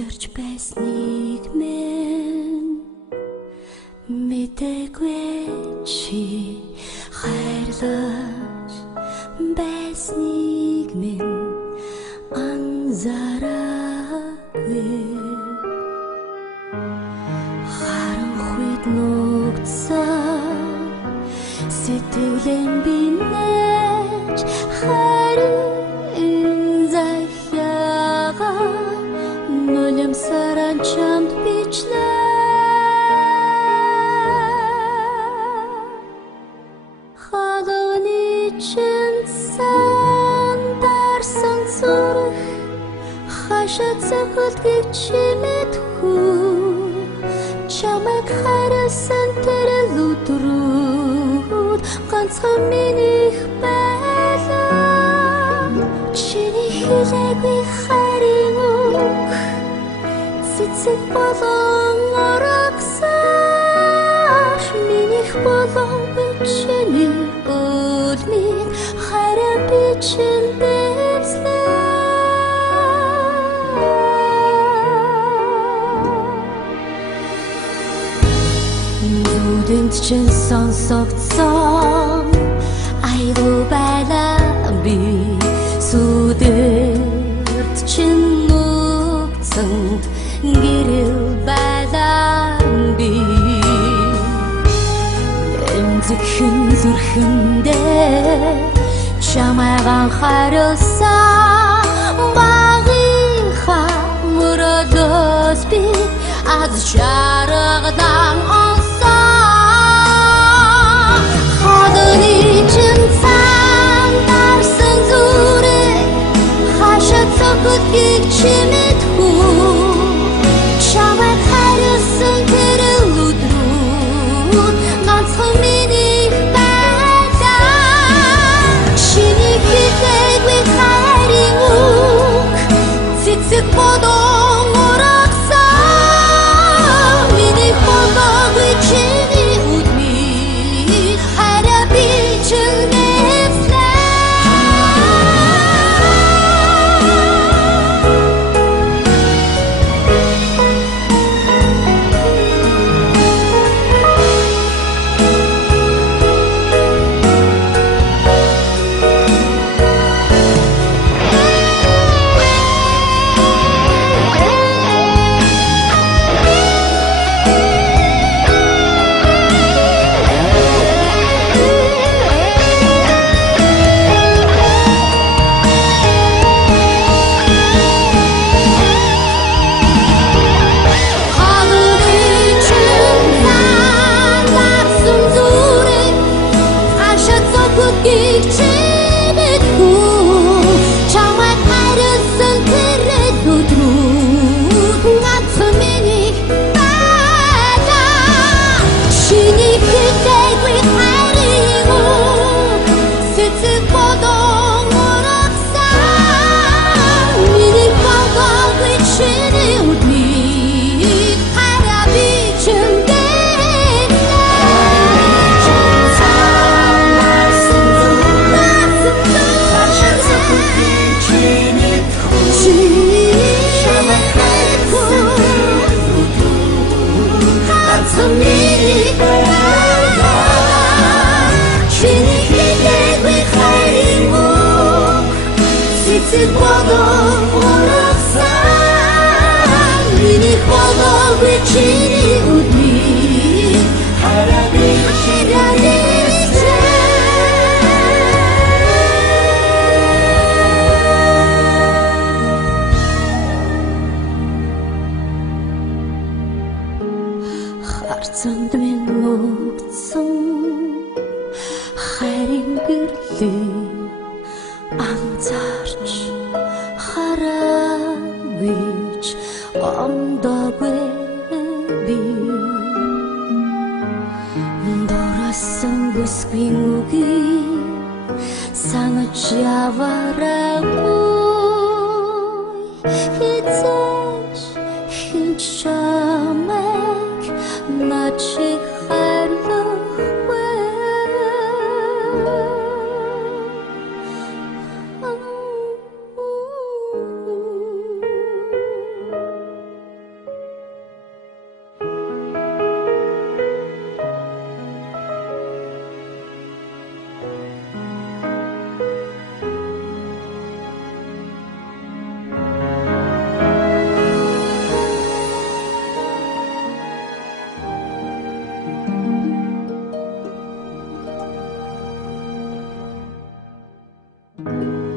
мэдэрч байсныг минь мэдээгүй чи хайрлаж байсныг минь анзаараагүй харанхуйд нуугдсан сэтгэлэн бинэж харин захяга нулимсаран чамд бичлээ халагны чинсэн дарсан зүрх хашаад цохолтгийг чимэдхүү чамайг харсан тэр өдрүүд ганцхан минийх байлаа чиний хэлээгүй харин үг цэцэг болон орогсож минийх болон чиний өлмийг харин би чин дэвслээ нүдэнд чин сонсогдсон айгүй байлаа би сүдэрт чин нүгцэн гэрэл байлаа би эмзэгхэн зүрхэндээ чамайг анхааруулсан багийнхаа мөрөөдөөс би аз жаргадан Good chimit chama harsan terudru gantsmini bada shini kitegwi kharimu tsitsik podon oraksa mini podogwi chini udmi harabi chilne Харцанд минь нуугдсан хайрын гэрлээ анзаарч хараагүй ондоогүй би дорасан бүсгүй үгийг санаж яваараагүй хизээч хинч чамайг начих хайрлахгүй 아